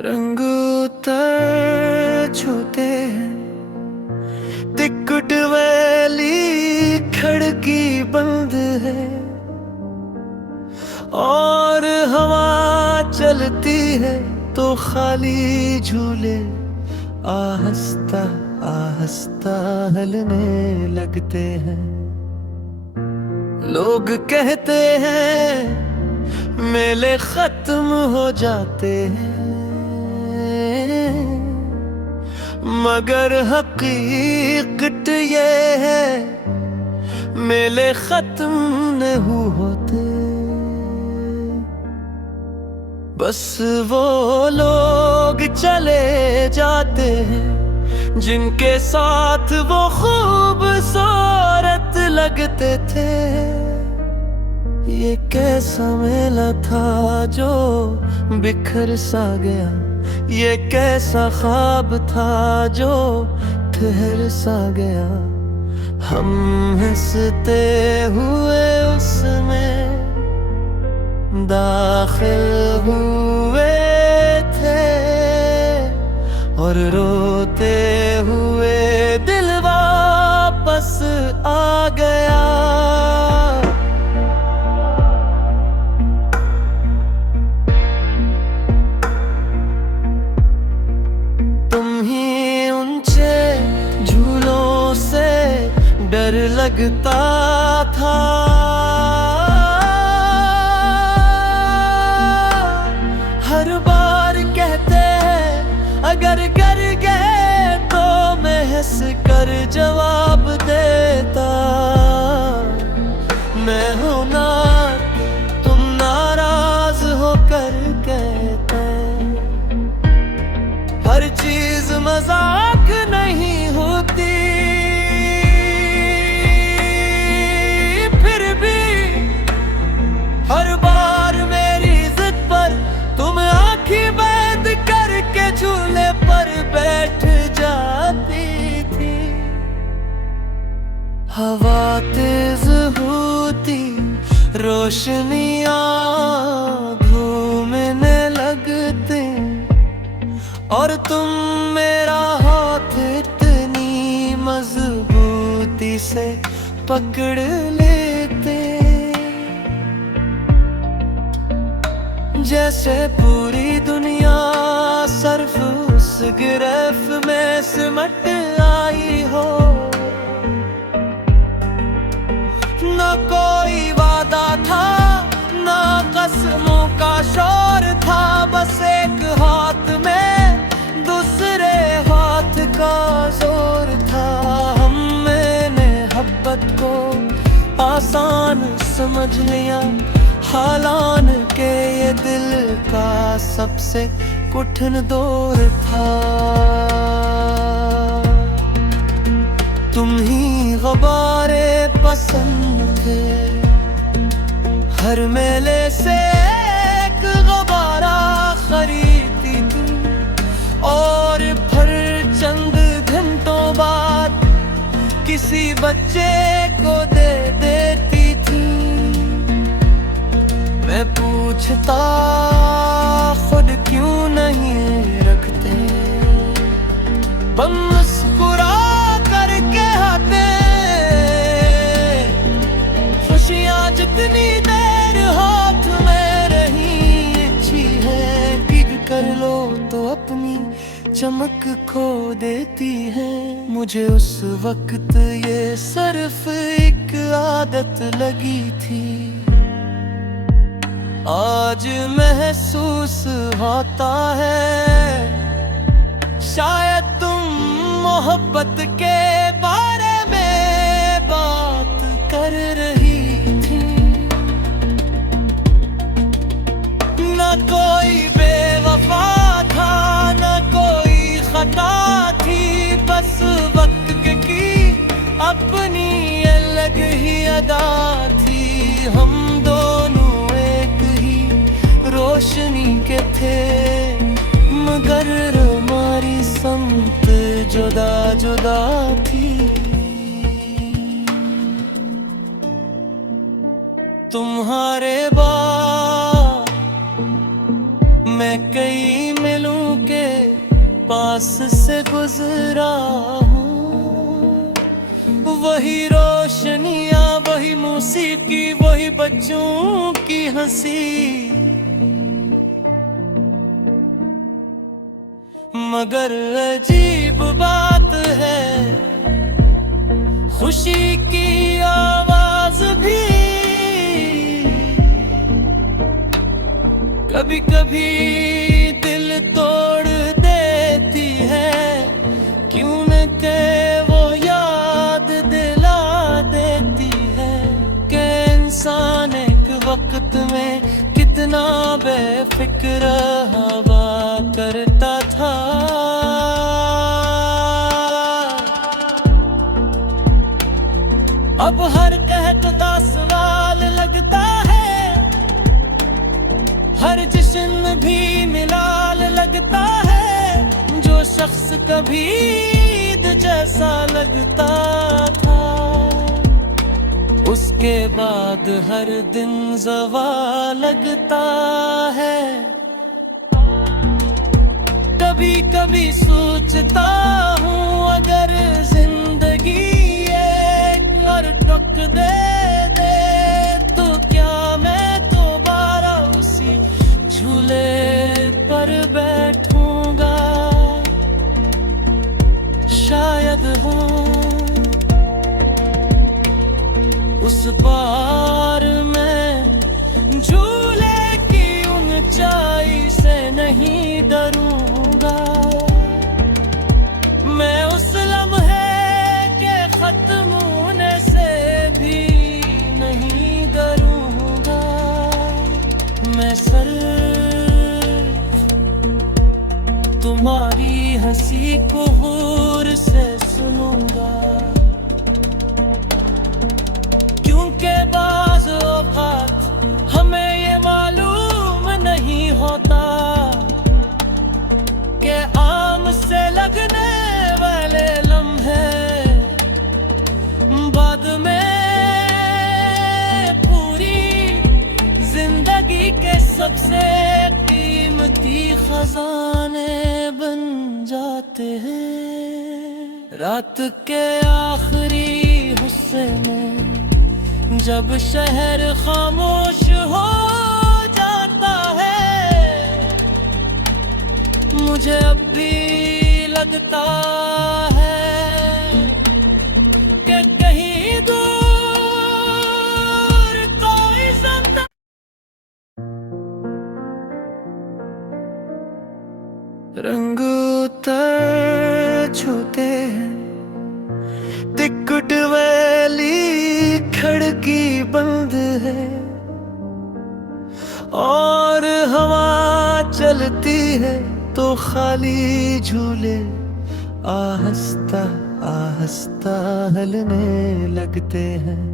रंग उतर छूते हैं, टिकट वैली खिड़की बंद है और हवा चलती है तो खाली झूले आहिस्ता आहिस्ता हिलने लगते हैं। लोग कहते हैं मेले खत्म हो जाते हैं, मगर हकीकत ये है मेले खत्म नहीं होते। बस वो लोग चले जाते हैं जिनके साथ वो खूबसूरत लगते थे। ये कैसा मेला था जो बिखर सा गया, ये कैसा ख्वाब था जो ठहर सा गया। हम हंसते हुए उसमें दाखिल हुए थे और रोते हुए दिल वापस आ गया। झूलों से डर लगता था, हर बार कहते हैं अगर गिर गए तो मैं हंस कर जवाब देता, मैं हूं ना तुम नाराज होकर कहते। हर चीज मजाक नहीं होती, फिर भी हर बार मेरी जिद पर तुम आंखें बंद करके झूले पर बैठ जाती थी। हवा तेज होती, रोशनियां घूमने लगती और तुम मेरा हाथ इतनी मजबूती से पकड़ लेते जैसे पूरी दुनिया सिर्फ उस गिरफ्त में सिमट आई हो। न कोई वादा था न कसमों का शोर था, बस एक हाथ में दूसरे हाथ का जोर था। हमने मोहब्बत को आसान समझ लिया, हालान के ये दिल का सबसे कठिन दौर था। तुम ही गुब्बारे पसंद थे, हर मेले से एक गुब्बारा खरीदती थी और फिर चंद घंटों बाद किसी बच्चे को दे देती थी। मैं पूछता खुद क्यों नहीं रखते, बस मुस्कुरा करके आते। खुशियाँ जितनी देर हाथ में रही अच्छी है, गिर कर लो तो अपनी चमक खो देती है। मुझे उस वक्त ये सिर्फ एक आदत लगी थी, आज महसूस होता है शायद तुम मोहब्बत के बारे में बात कर रही थी। न कोई बेवफा था न कोई खता थी, बस वक्त की अपनी अलग ही अदा थी। हम दोनों एक ही रोशनी के थे, मगर हमारी समत जुदा जुदा थी। तुम्हारे बाद मैं कहीं मिलूं पास से गुजरा हूँ। वही रोशनियाँ, वही मौसीकी, वही बच्चों की हंसी। मगर अजीब बात है, खुशी की आवाज भी कभी कभी दिल तोड़ देती है। क्यों न के वो याद दिला देती है कि इंसान एक वक्त में कितना बेफिक्र हवा करता था। अब हर कहता सवाल लगता है, हर जिस्म भी मिलाल लगता है। जो शख्स कभी ईद जैसा लगता था, उसके बाद हर दिन ज़वाल लगता है। कभी कभी सोचता हूँ, अगर जिंदगी एक और टुक दे तो क्या मैं दोबारा उसी झूले पर बैठूंगा? शायद हो उस बार मैं झूले की ऊंचाई से नहीं डरूंगा। मैं उस लम्हे के खत्म होने से भी नहीं डरूंगा। मैं सिर्फ तुम्हारी हंसी को गौर से सुनूंगा, क्योंकि बाज़ औक़ात हमें ये मालूम नहीं होता कि आम से लगने वाले लम्हे बाद में पूरी जिंदगी के सबसे कीमती खजाने बन जाते हैं। रात के आखिरी हिस्से में जब शहर खामोश हो जाता है, मुझे अब भी लगता है कि कहीं दूर कोई ज़िंदा। रंग उतर छूते हैं, टिकट वाली खिड़की बंद है और हवा चलती है तो खाली झूले आहिस्ता आहिस्ता हिलने लगते हैं।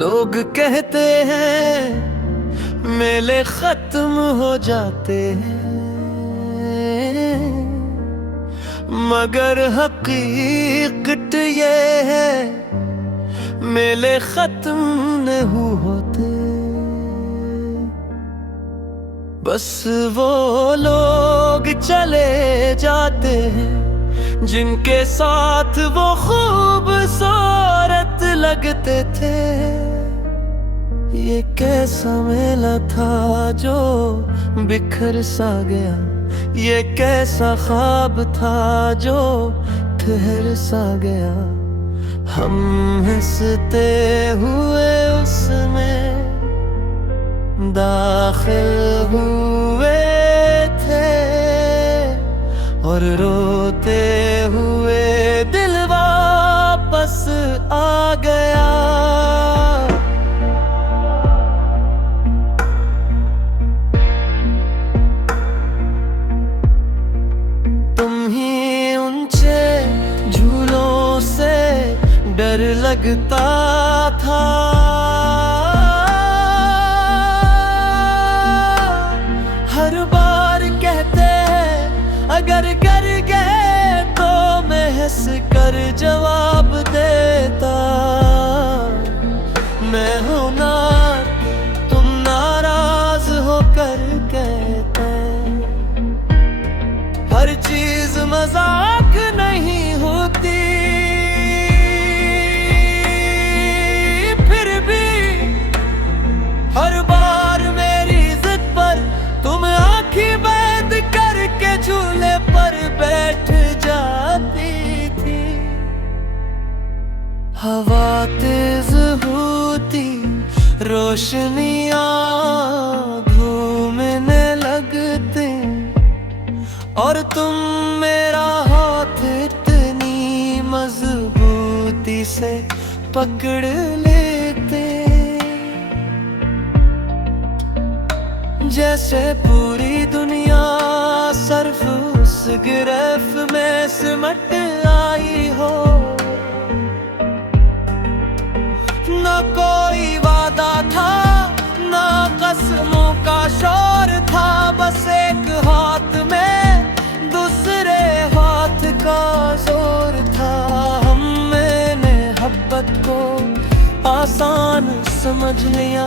लोग कहते हैं मेले खत्म हो जाते हैं, मगर हकीकत ये है मेले खत्म नहीं होते। बस वो लोग चले जाते हैं जिनके साथ वो खूबसूरत लगते थे। ये कैसा मेला था जो बिखर सा गया, ये कैसा ख्वाब था जो ठहर सा गया। हम हंसते हुए उसमें दाखिल हुए थे और रोते हुए दिल वापस आ गया। डर लगता था, हर बार कहते हैं अगर गर गए तो मैं हंस कर जवाब देता। मैं हूं ना तुम नाराज होकर कहते, हर रोशनियां घूमने लगते और तुम मेरा हाथ इतनी मजबूती से पकड़ लेते, जैसे पूरी दुनिया सिर्फ उस गिरफ्त में सिमट आई हो। न कोई वादा था, न कसमों का शोर था, बस एक हाथ में दूसरे हाथ का जोर था। हमने मोहब्बत को आसान समझ लिया,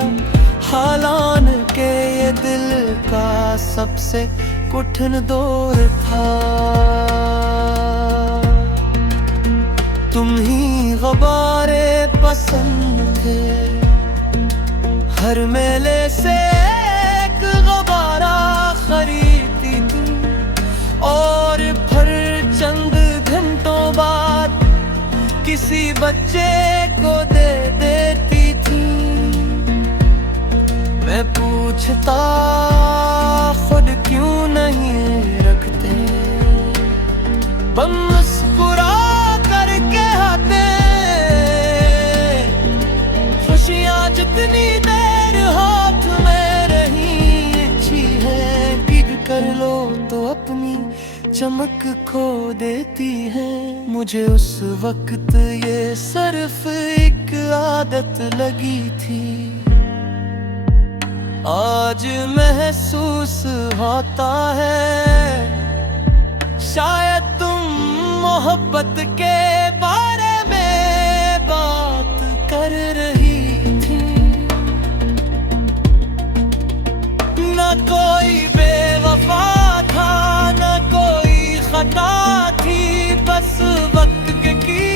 हालान के ये दिल का सबसे कठिन दौर था। तुम ही गुब्बारे पसंद थे, हर मेले से एक गुब्बारा खरीदती थी और फिर चंद घंटों बाद किसी बच्चे को दे देती थी। मैं पूछता खुद क्यों नहीं रखते, बस मुस्कुरा करके आते। खुशियाँ जितनी देर हाथ में रही अच्छी है, गिर कर लो तो अपनी चमक खो देती है। मुझे उस वक्त ये सिर्फ एक आदत लगी थी, आज महसूस होता है शायद तुम मोहब्बत के बारे में बात कर रही थी। न कोई बेवफा था, न कोई खता थी, बस वक्त की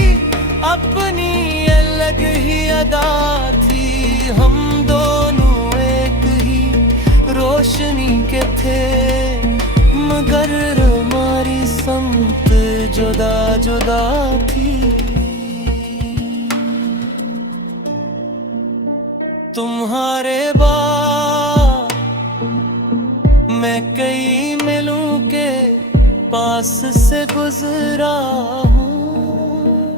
अपनी अलग ही अदा थी। हम दोनों रोशनी के थे, मगर हमारी समत जुदा जुदा थी। तुम्हारे बाद मैं कई मीलों के पास से गुजरा हूँ,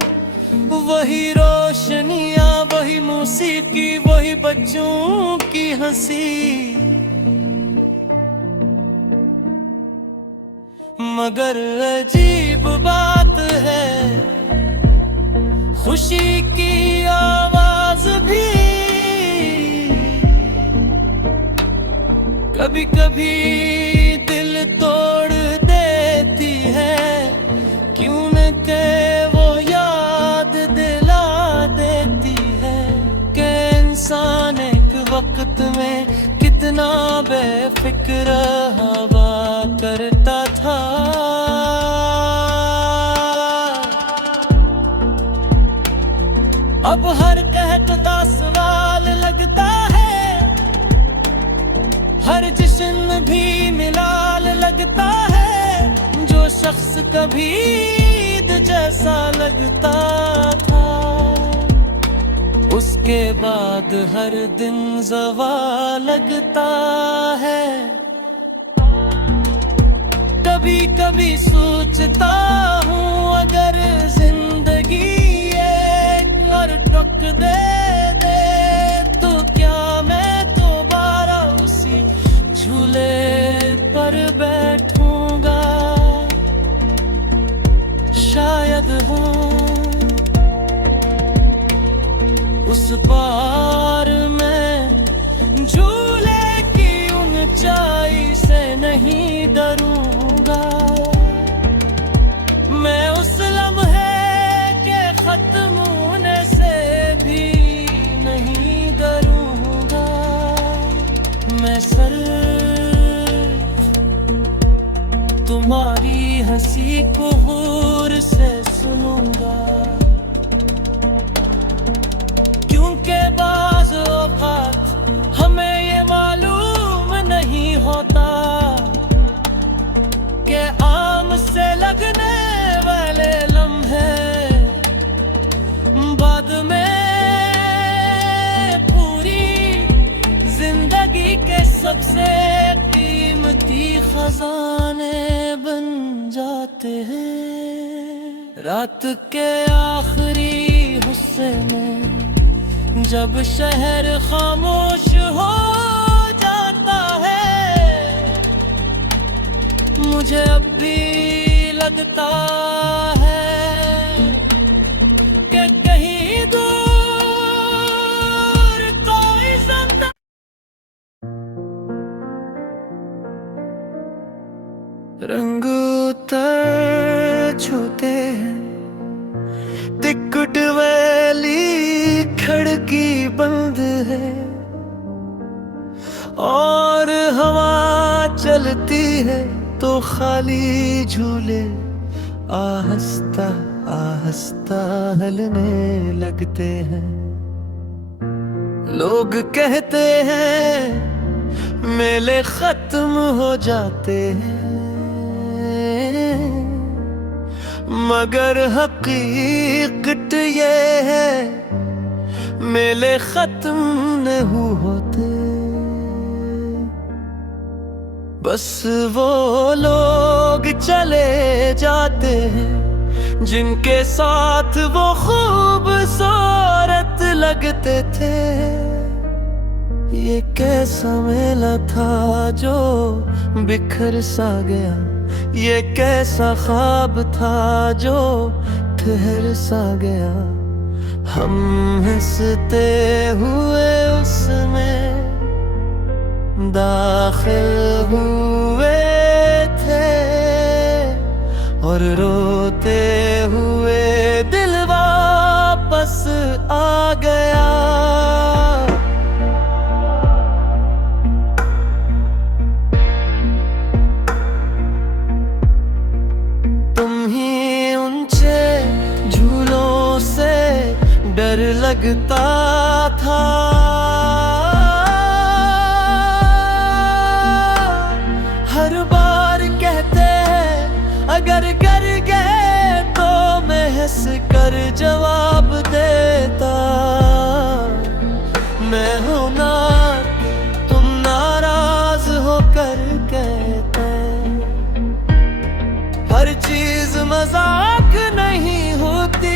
वही रोशनियाँ, वही मौसीकी, वही बच्चों की हंसी। मगर अजीब बात है, खुशी की आवाज भी कभी कभी दिल तोड़ देती है। क्यों न के वो याद दिला देती है कि इंसान एक वक्त में कितना बेफिक्र हवा करता था। अब हर कहता सवाल लगता है, हर जिस्म भी मिलाल लगता है। जो शख्स कभी ईद जैसा लगता था, उसके बाद हर दिन ज़वाल लगता है। कभी कभी सोचता हूँ अगर जिंदगी एक और टुक दे तो क्या मैं दोबारा उसी झूले पर बैठूंगा। शायद हो उस बार मैं झूले की ऊंचाई से नहीं डरूंगा। मैं उस लम्हे के खत्म होने से भी नहीं डरूंगा। मैं सिर्फ तुम्हारी हंसी को गौर से सुनूंगा, क्योंकि बाज़ औक़ात हमें ये मालूम नहीं होता कि आम से लगने वाले लम्हे बाद में पूरी फसाने बन जाते हैं। रात के आखिरी हिस्से में जब शहर खामोश हो जाता है, मुझे अब भी लगता है कि कहीं दूर कोई जिंदा। रंग उतर छूते हैं, टिकट वाली खिड़की बंद है और हवा चलती है तो खाली झूले आहिस्ता आहिस्ता हिलने लगते हैं। लोग कहते हैं मेले खत्म हो जाते हैं, मगर हकीकत ये है मेले खत्म नहीं होते। बस वो लोग चले जाते हैं जिनके साथ वो खूबसूरत लगते थे। ये कैसा मेला था जो बिखर सा गया, ये कैसा ख्वाब था जो ठहर सा गया। हम हंसते हुए उसमें दाखिल हुए थे और रोते हुए दिल वापस आ गया। तुम ही ऊंचे झूलों से डर लगता था, हर बार कहते हैं अगर गिर गए तो मैं हंस कर जवाब देता। मैं हूं ना तुम नाराज होकर कहते, हर चीज मजाक नहीं होती।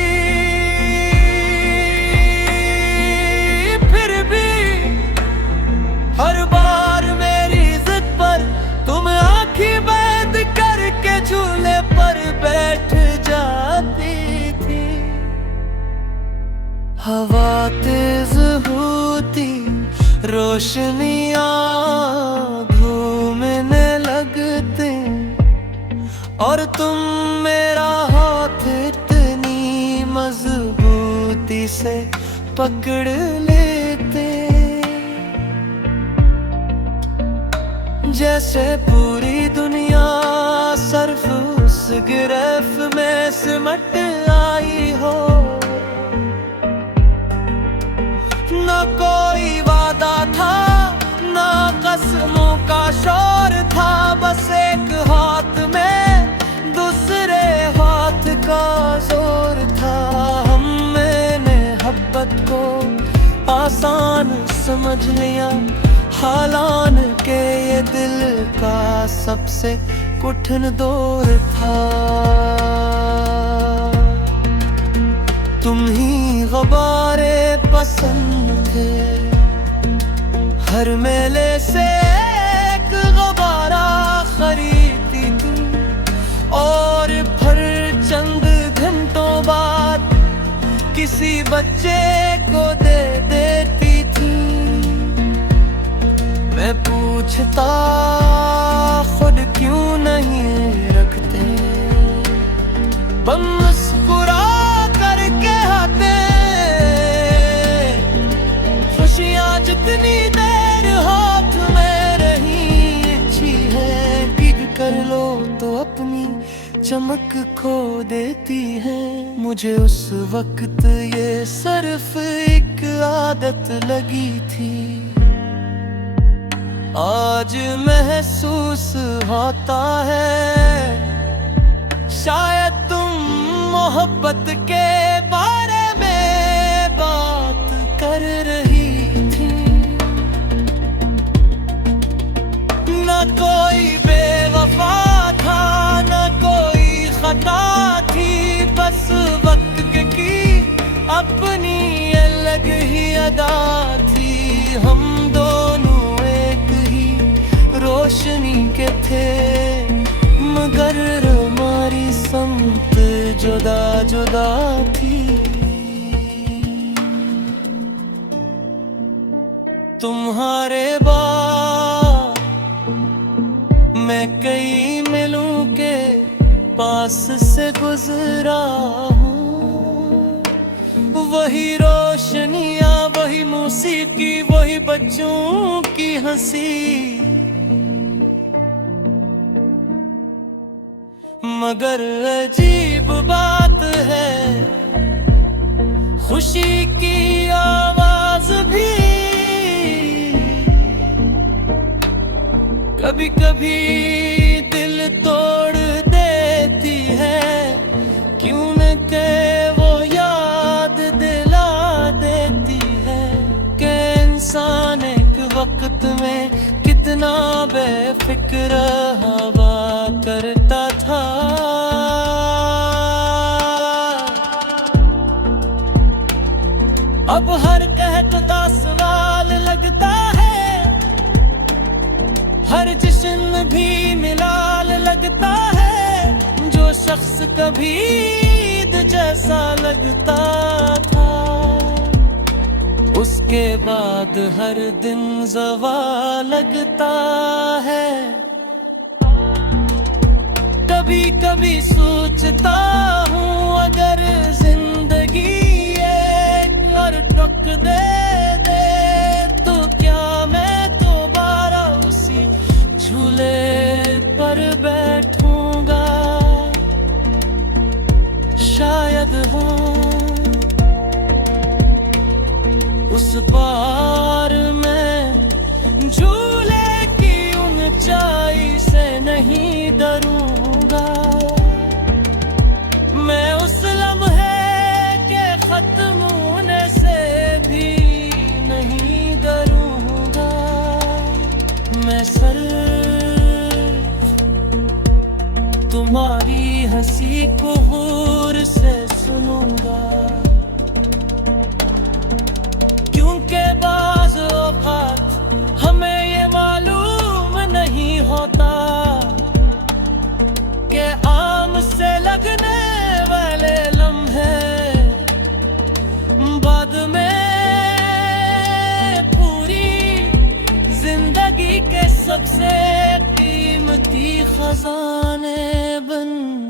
फिर भी हर बार मेरी जिद पर तुम आंखें बंद करके झूले पर बैठ जाती थी। हवा तेज होती, रोशनियां घूमने लगती और तुम मेरा हाथ इतनी मजबूती से पकड़ लेते जैसे पूरी दुनिया सिर्फ उस गिरफ्त में सिमट आई हो। न कोई वादा था, न कसमों का शोर था, बस एक हाथ में दूसरे हाथ का जोर था। हमने मोहब्बत को आसान समझ लिया, हालान के ये दिल का सबसे कठिन दौर था। तुम ही गुब्बारे पसंद थे, हर मेले से एक गुब्बारा खरीदती थी और फिर चंद घंटों बाद किसी बच्चे को दे देती थी। मैं पूछता खुद क्यों नहीं रखते, बस मुस्कुरा करके आते। खुशियाँ जितनी देर हाथ में रही अच्छी है, गिर कर लो तो अपनी चमक खो देती है। मुझे उस वक्त ये सिर्फ एक आदत लगी थी, आज महसूस होता है शायद तुम मोहब्बत के बारे में बात कर रही थी। न कोई बेवफा अदा थी, हम दोनों एक ही रोशनी के थे, मगर हमारी समत जुदा जुदा थी। तुम्हारे बाद मैं कई मिलों के पास से गुजरा हूँ, वही रोशनियाँ, वही मौसीकी, वही बच्चों की हंसी, मगर अजीब बात है, खुशी की आवाज भी कभी कभी दिल तोड़ देती है, क्यों न के वो याद दिला देती है कि इंसान एक वक्त में कितना बेफिक्र हवा करता था। अब हर कहता सवाल लगता है, हर जिस्म भी मिलाल लगता है, जो शख्स कभी ईद जैसा लगता था, उसके बाद हर दिन ज़वाल लगता है। कभी कभी सोचता हूँ, अगर जिंदगी एक और टुक दे तो क्या मैं दोबारा उसी झूले पर बैठूंगा? शायद हाँ, उस बार मैं झूले की ऊंचाई से नहीं डरूंगा, मैं उस लम्हे के खत्म होने से भी नहीं डरूंगा, मैं सिर्फ तुम्हारी हंसी को गौर से सुनूंगा, क्योंकि बाज़ औक़ात हमें ये मालूम नहीं होता कि आम से लगने वाले लम्हे बाद में पूरी जिंदगी के सबसे कीमती खजाने बन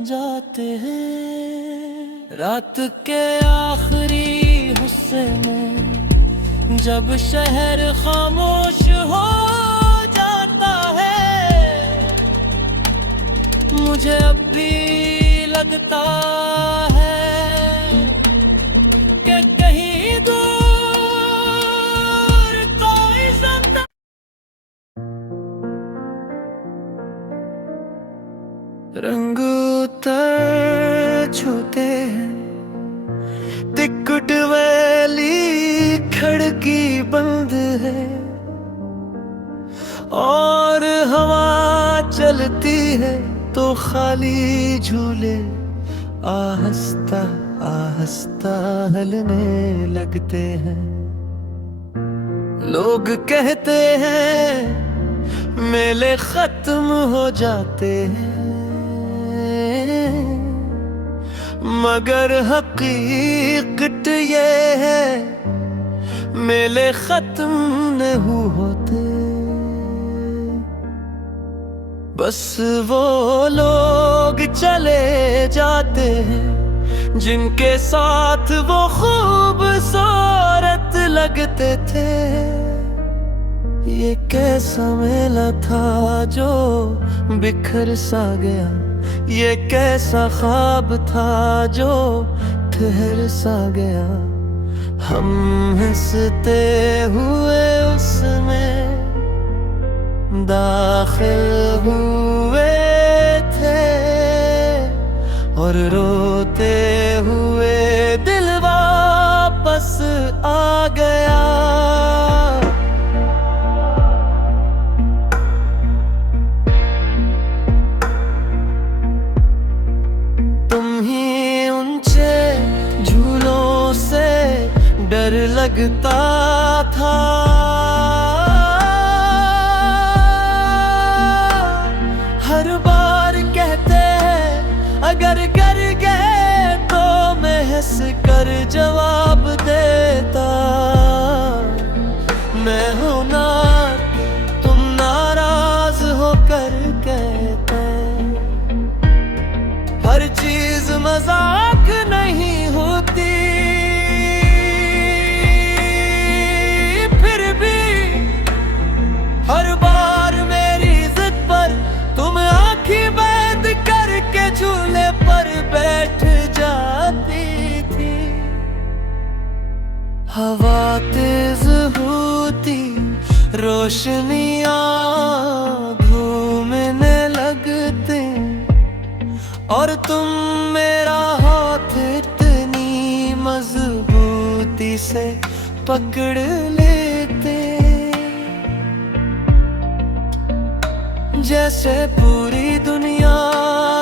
जाते हैं। रात के आखिरी हिस्से में जब शहर खामोश हो जाता है, मुझे अब भी लगता है कि कहीं दूर कोई ज़िंदा। रंग उतर छूते हैं, टिकट वाली खिड़की बंद है और हवा चलती है तो खाली झूले आहिस्ता आहिस्ता हिलने लगते हैं। लोग कहते हैं मेले खत्म हो जाते हैं, मगर हकीकत ये है मेले खत्म नहीं होते, बस वो लोग चले जाते हैं जिनके साथ वो खूबसूरत लगते थे। ये कैसा मेला था जो बिखर सा गया, ये कैसा ख्वाब था जो ठहर सा गया, हम हंसते हुए उसमें दाखिल हुए थे और रोते हुए दिल वापस आ गया। ऊंचे झूलों से डर लगता अगर गर गए तो मैं हंस कर जवाब देता, मैं हूं ना तुम नाराज होकर कहते। हर चीज मजाक नहीं होती, फिर भी हर बार मेरी जिद पर तुम आंखें बंद करके झूले पर बैठ जाती थी। हवा तेज होती, रोशनियां घूमने लगते, और तुम मेरा हाथ इतनी मजबूती से पकड़ लेते, जैसे पूरी दुनिया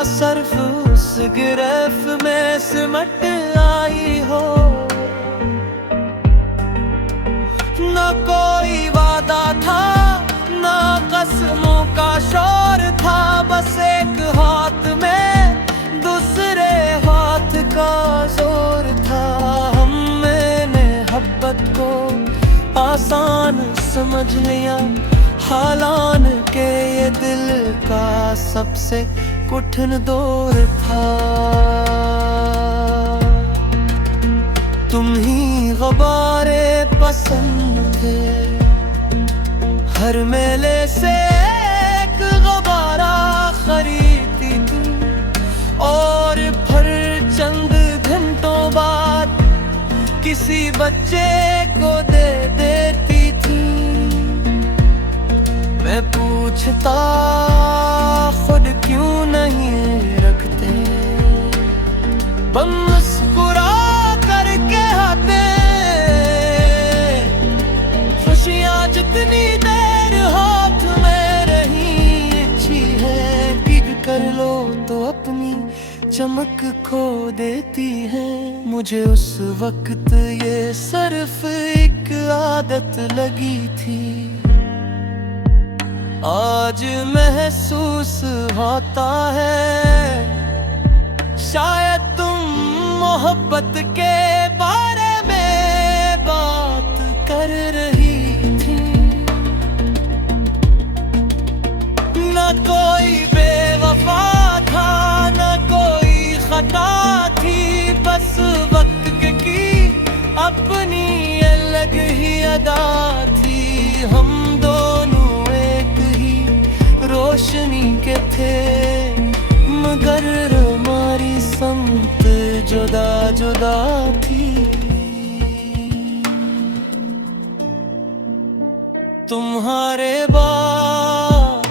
सिर्फ उस गिरफ्त में सिमट आई हो। न कोई वादा था, न कसमों का शोर था, बस एक हाथ में दूसरे हाथ का जोर था। हमने मोहब्बत को आसान समझ लिया, हालान के ये दिल का सबसे कठिन दौर था। तुम ही गुब्बारे पसंद थे, हर मेले से एक गुब्बारा खरीदती थी, और फिर चंद घंटों बाद किसी बच्चे को दे देती थी। मैं पूछता खुद क्यों नहीं रखते, बस मुस्कुरा करके आते। खुशियाँ जितनी देर हाथ में रही, अच्छी है गिर कर लो तो अपनी चमक खो देती है। मुझे उस वक्त ये सिर्फ एक आदत लगी थी, आज महसूस होता है शायद तुम मोहब्बत के बारे में बात कर रही थी। न कोई बेवफा था, न कोई खता थी, बस वक्त की अपनी अलग ही अदा थी। हम दोनों रोशनी के थे, मगर हमारी समत जुदा जुदा थी। तुम्हारे बाद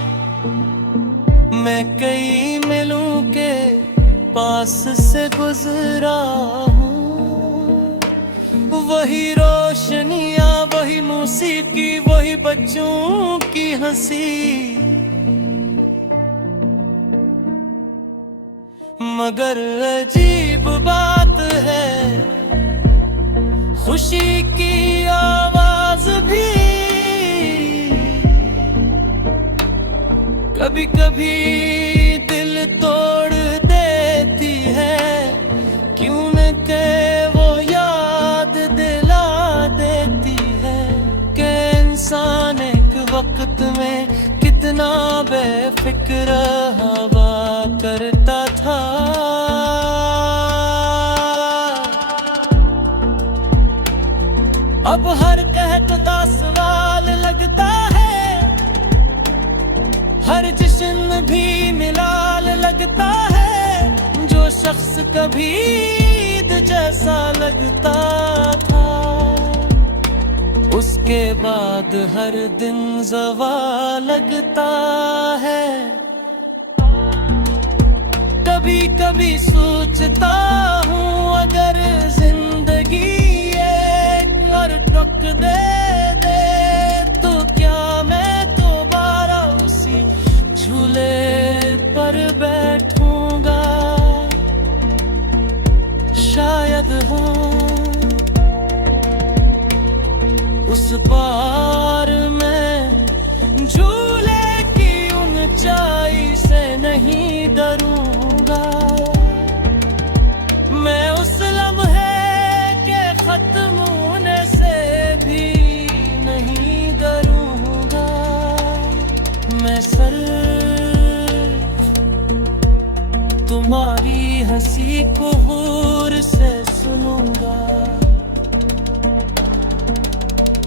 मैं कई मिलों के पास से गुजरा हूँ, वही रोशनियाँ, वही मौसीकी, वही बच्चों की हंसी, मगर अजीब बात है खुशी की आवाज भी कभी कभी दिल तोड़ देती है। क्यों न के वो याद दिला देती है कि इंसान एक वक्त में कितना बेफिक्र हवा करता था। अब हर कहता सवाल लगता है, हर जिस्म भी मिलाल लगता है, जो शख्स कभी ईद जैसा लगता था, उसके बाद हर दिन ज़वाल लगता है। कभी कभी सोचता हूँ अगर जिंदगी एक और टुक दे तो क्या मैं दोबारा उसी झूले पर बैठूंगा। शायद हो उस बार मैं झूले की ऊंचाई से नहीं डरूंगा। हंसी को गौर से सुनूंगा,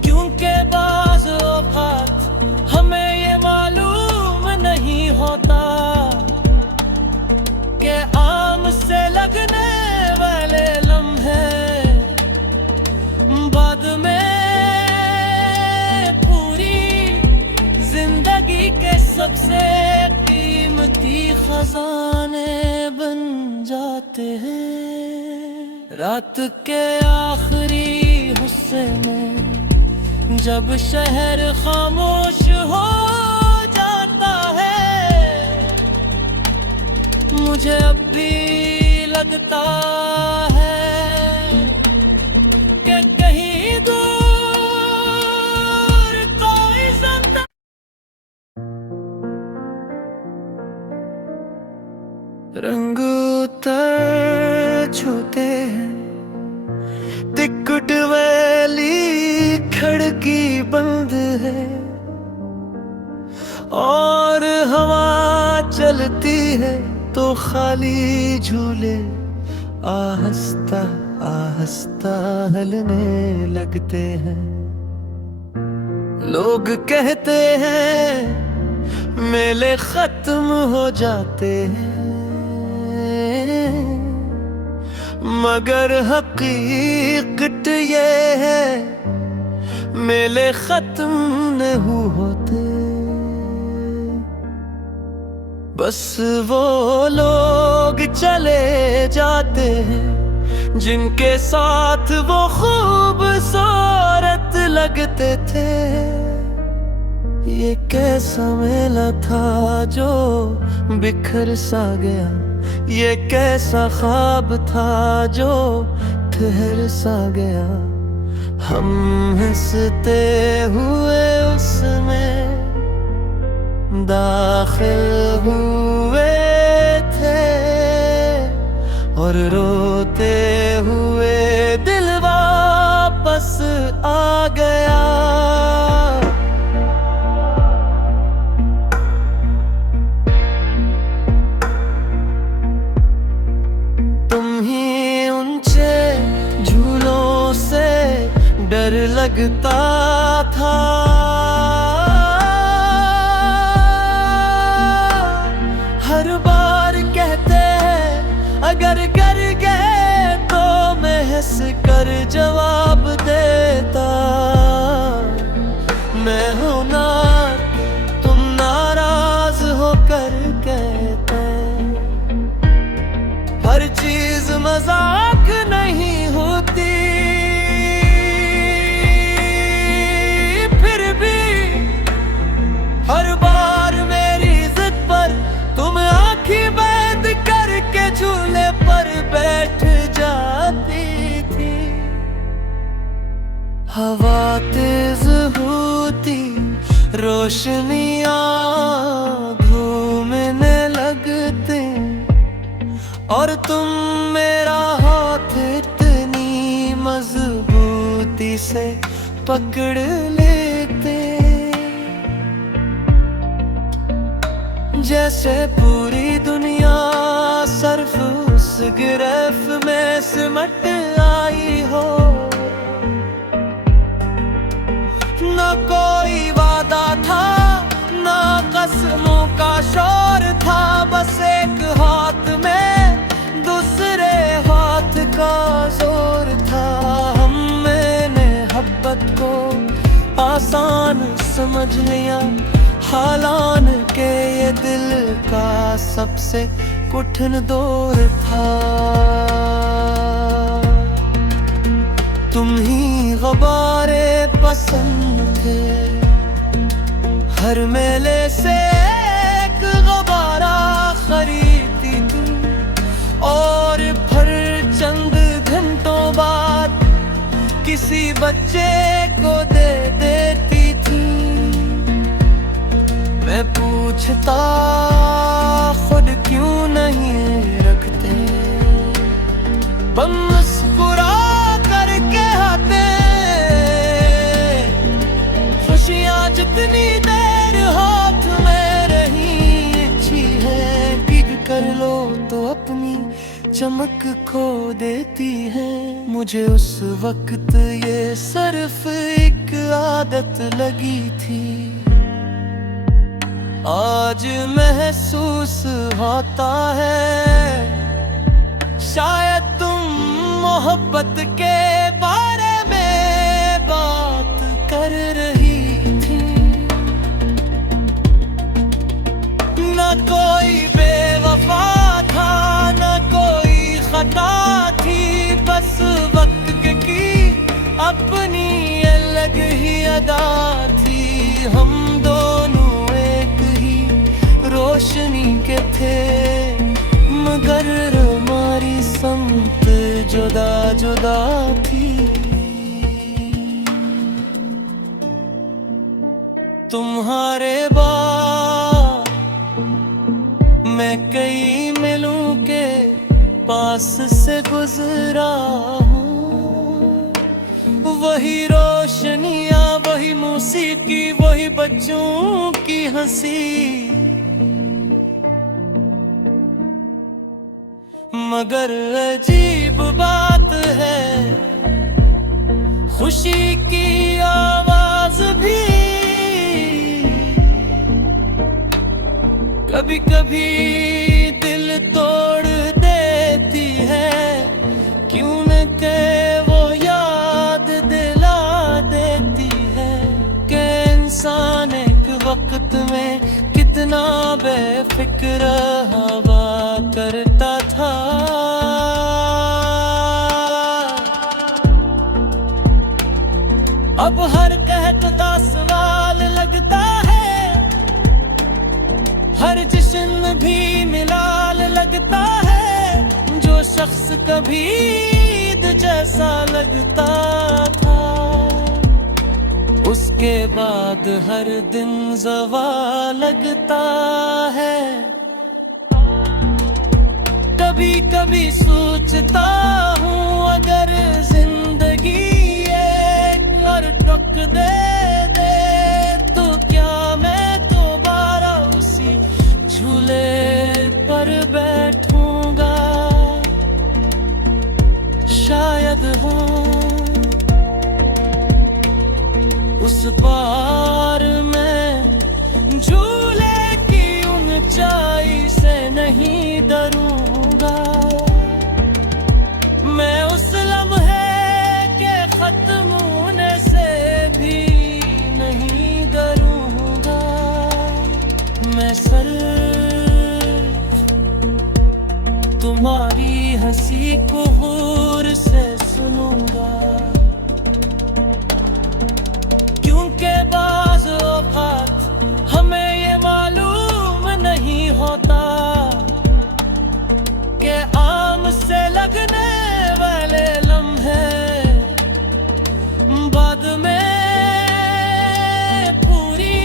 क्योंकि बाज़ औक़ात हमें ये मालूम नहीं होता कि आम से लगने वाले लम्हे बाद में पूरी जिंदगी के सबसे कीमती खजाने बन जाते हैं। रात के आखिरी हिस्से में जब शहर खामोश हो जाता है, मुझे अब भी लगता है कि कहीं दूर कोई जिंदा। रंग उतर छूते हैं, टिकट वाली खिड़की बंद है और हवा चलती है तो खाली झूले आहिस्ता आहिस्ता हिलने लगते हैं। लोग कहते हैं मेले खत्म हो जाते हैं, मगर हकीकत ये है मेले खत्म नहीं होते। बस वो लोग चले जाते हैं जिनके साथ वो खूबसूरत लगते थे। ये कैसा मेला था जो बिखर सा गया, ये कैसा ख्वाब था जो ठहर सा गया। हम हंसते हुए उसमें दाखिल हुए थे और रोते हुए दिल वापस आ गया। तुम ही ऊंचे झूलों से डर लगता था, हर बार कहते हैं अगर गिर गए तो मैं हंस कर जवाब देता, मैं हूं ना तुम नाराज होकर कहते। हर चीज मजाक नहीं होती, फिर भी हर बार मेरी जिद पर तुम आंखें बंद करके झूले पर बैठ जाती थी। हवा तेज होती, रोशनियां घूमने लगते और तुम मेरा हाथ इतनी मजबूती से पकड़ लेते जैसे पूरी दुनिया सिर्फ उस गिरफ्त में सिमट आई हो। न कोई वादा था, न कसमों का शोर था, बस एक हाथ में दूसरे हाथ का जोर था। हमने मोहब्बत को आसान समझ लिया, हालान के ये दिल का सबसे कठिन दौर था। तुम ही गुब्बारे पसंद थे, हर मेले से एक गुब्बारा खरीदती थी और फिर चंद घंटों बाद किसी बच्चे को दे देती थी। मैं पूछता खुद क्यों नहीं रखते, बस मुस्कुरा करके आते। खुशियाँ जितनी देर हाथ में रही अच्छी है, गिर कर लो तो अपनी चमक खो देती है। मुझे उस वक्त ये सिर्फ एक आदत लगी थी, आज महसूस होता है शायद तुम मोहब्बत के बारे में बात कर रही थी। न कोई बेवफा था, न कोई खता थी, बस वक्त की अपनी अलग ही अदा थी। हम दोनों एक ही रोशनी के थे, मगर हमारी समत जुदा जुदा थी। तुम्हारे बाद मैं कई मीलों के पास से गुजरा हूँ। वही रोशनियाँ, वही मौसीकी, वही बच्चों की हंसी, मगर अजीब बात है खुशी की आवाज भी कभी कभी दिल तोड़ देती है। क्यों न के वो याद दिला देती है कि इंसान एक वक्त में कितना बेफिक्र हवा करता था। अब हर कहता सवाल लगता है, हर जिस्म भी मिलाल लगता है। जो शख्स कभी ईद जैसा लगता था, उसके बाद हर दिन ज़वाल लगता है। कभी कभी सोचता हूँ अगर जिंदगी एक और टुक दे तो क्या मैं दोबारा उसी झूले पर बैठूंगा। शायद हो उस बार मैं झूले की ऊंचाई से नहीं डरूंगा। मैं उस लम्हे के खत्म होने से भी नहीं डरूंगा। मैं सिर्फ तुम्हारी हंसी को गौर से सुनूंगा, क्योंकि बाज़ औक़ात हमें ये मालूम नहीं होता कि आम से लगने वाले लम्हे बाद में पूरी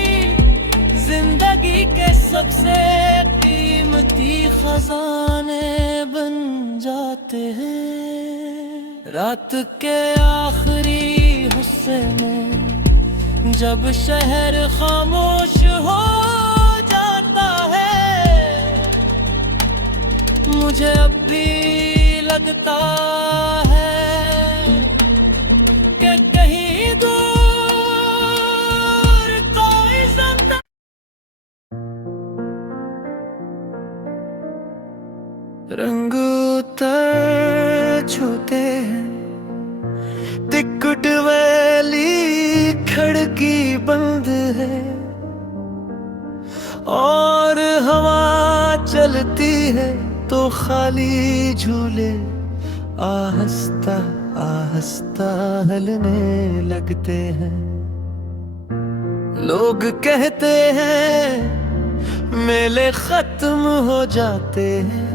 जिंदगी के सबसे कीमती खजाने बन जाते हैं। रात के आखिरी हिस्से में जब शहर खामोश हो जाता है, मुझे अब भी लगता है कि कहीं दूर कोई जिंदा। रंग उतर छूते हैं, टिकट वाली खिड़की बंद है और हवा चलती है तो खाली झूले आहिस्ता आहिस्ता हिलने लगते हैं। लोग कहते हैं मेले खत्म हो जाते हैं,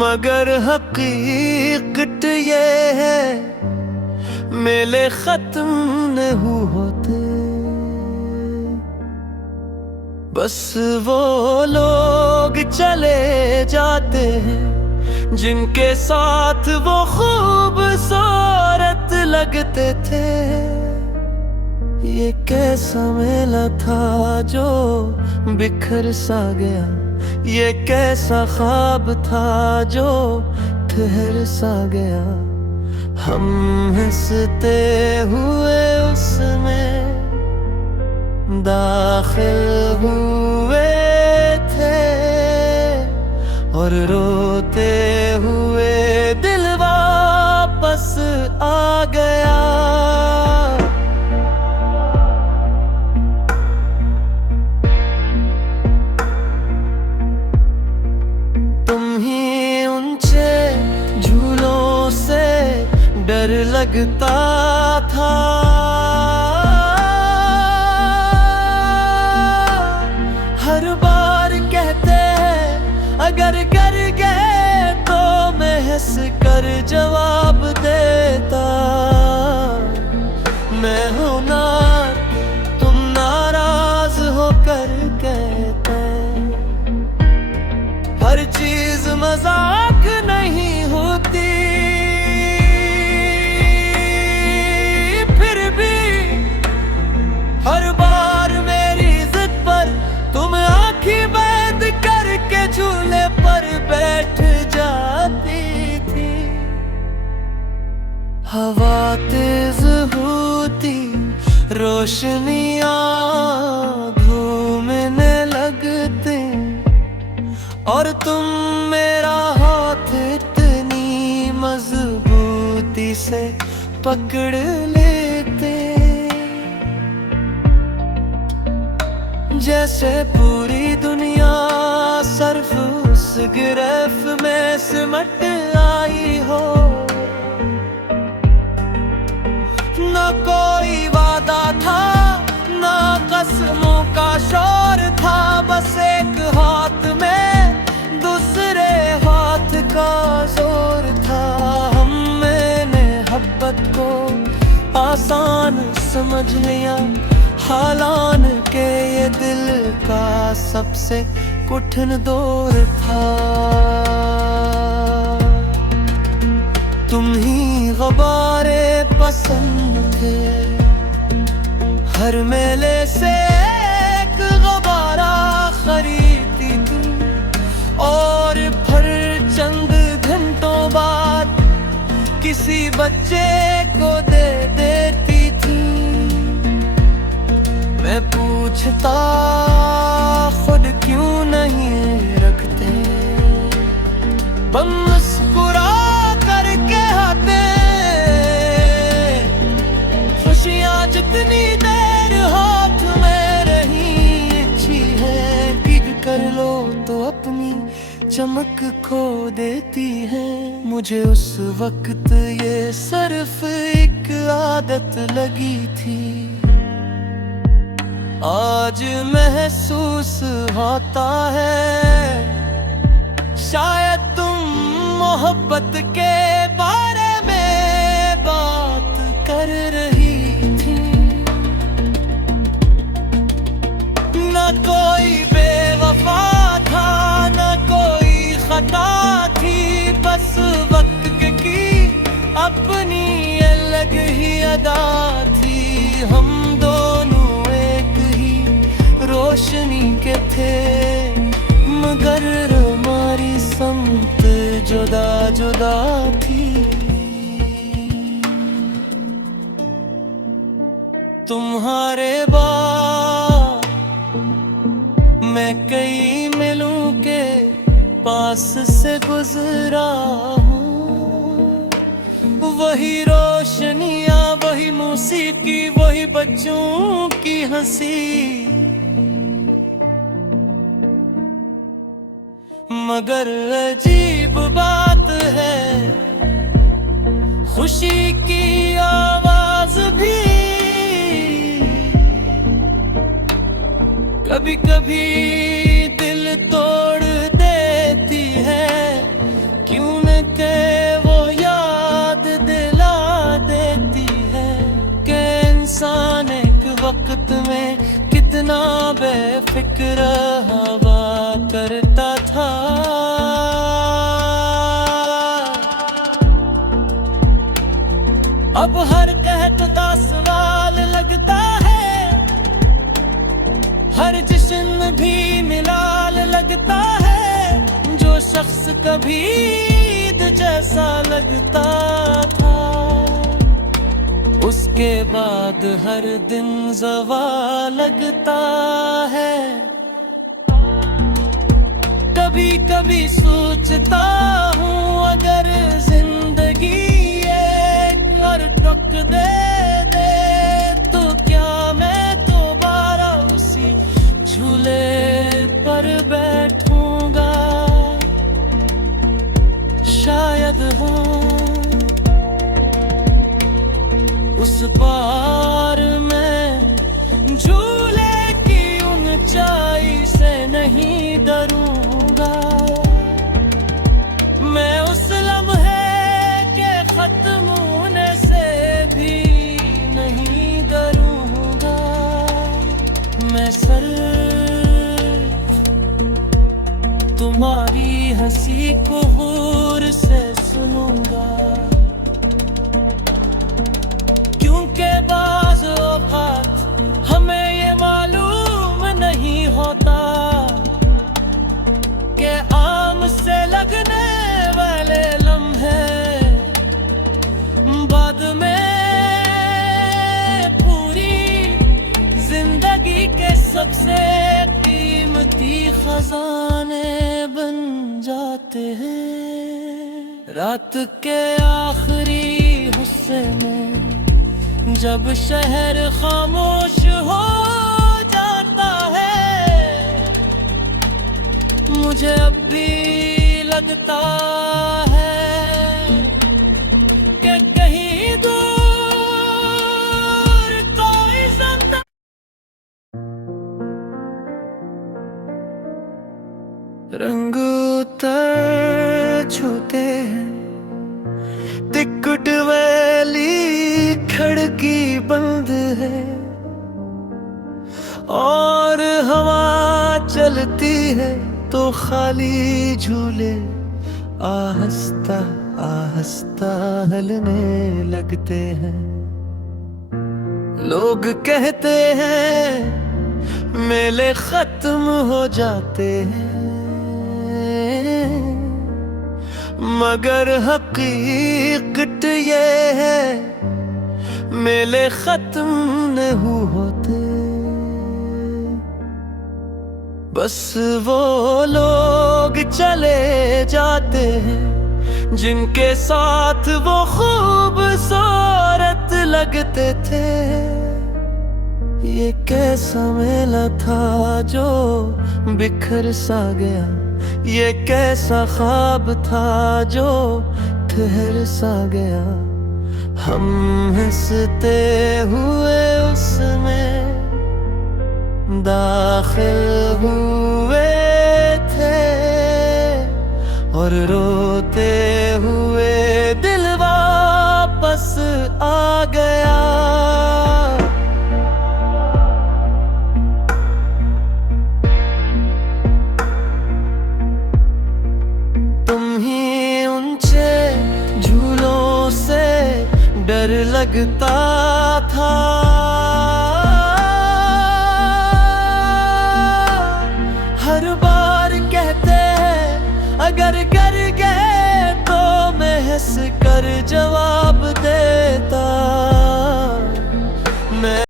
मगर हकीकत ये है मेले खत्म नहीं होते। बस वो लोग चले जाते हैं जिनके साथ वो खूबसूरत लगते थे। ये कैसा मेला था जो बिखर सा गया, ये कैसा ख्वाब था जो ठहर सा गया। हम हंसते हुए उसमें दाखिल हुए थे और रोते हुए दिल वापस आ गया। तुम ही ऊंचे झूलों से डर लगता था, हर बार कहते हैं अगर कर गए तो मैं हंस कर जवाब देता, मैं हूं ना तुम नाराज होकर कहते। हर चीज मजाक नहीं होती, फिर भी हर बार मेरी जिद पर तुम आंखें बंद करके झूले पर बैठ जाती थी। हवा तेज होती, रोशनियां घूमने लगती और तुम मेरा हाथ इतनी मजबूती से पकड़ लेते जैसे पूरी दुनिया सिर्फ उस गिरफ्त में सिमट आई हो। न कोई वादा था, न कसमों का शोर था, बस एक हाथ में दूसरे हाथ का जोर था। हमने मोहब्बत को आसान समझ लिया, हालान के ये दिल का सबसे कठिन दौर था। तुम ही गुब्बारे पसंद थे, हर मेले से एक गुब्बारा खरीदती थी और फिर चंद घंटों बाद किसी बच्चे को दे देती थी। मैं पूछता खुद क्यों नहीं रखते, बस मुस्कुरा करके आते। खुशियाँ जितनी देर हाथ में रही, अच्छी है गिर कर लो तो अपनी चमक खो देती है। मुझे उस वक्त ये सिर्फ एक आदत लगी थी, आज महसूस होता है शायद तुम मोहब्बत के बारे में बात कर रही थी। न कोई बेवफा था, न कोई खता थी, बस वक्त की अपनी अलग ही अदा थी। हम दोनों रोशनी के थे, मगर हमारी समत जुदा जुदा थी। तुम्हारे बाद मैं कई मिलों के पास से गुजरा हूँ, वही रोशनियाँ, वही मौसीकी, वही बच्चों की हंसी। मगर अजीब बात है, खुशी की आवाज भी कभी कभी दिल तोड़ देती है। क्यों न के वो याद दिला देती है कि इंसान एक वक्त में कितना बेफिक्र हवा करता था। अब हर कहता सवाल लगता है, हर जिस्म भी मिलाल लगता है, जो शख्स कभी ईद जैसा लगता था, उसके बाद हर दिन ज़वाल लगता है। कभी कभी सोचता हूँ अगर जिंदगी एक और टुक दे तो क्या मैं दोबारा उसी झूले पर बैठूंगा। शायद हो उस बार मैं झूले की ऊंचाई से नहीं डरूंगा। मैं उस लम्हे के खत्म होने से भी नहीं डरूंगा। मैं सिर्फ तुम्हारी हंसी को गौर से सुनूंगा, क्योंकि बाज़ औक़ात हमें ये मालूम नहीं होता कि आम से लगने वाले लम्हे बाद में पूरी जिंदगी के सबसे कीमती खजाने बन जाते हैं। रात के आखिरी हिस्से में जब शहर खामोश हो जाता है, मुझे अब भी लगता है कि कहीं दूर कोई जिंदा। रंग उतर छूते हैं, टिकट वाली खिड़की बंद है और हवा चलती है तो खाली झूले आहिस्ता आहिस्ता हिलने लगते हैं। लोग कहते हैं मेले खत्म हो जाते हैं, मगर हकीकत ये है मेले खत्म नहीं होते। बस वो लोग चले जाते हैं जिनके साथ वो खूबसूरत लगते थे। ये कैसा मेला था जो बिखर सा गया, ये कैसा ख्वाब था जो ठहर सा गया। हम हंसते हुए उसमें दाखिल हुए थे और रोते हुए दिल वापस आ गया। डर लगता था, हर बार कहते हैं अगर गिर गए तो मैं हंस कर जवाब देता।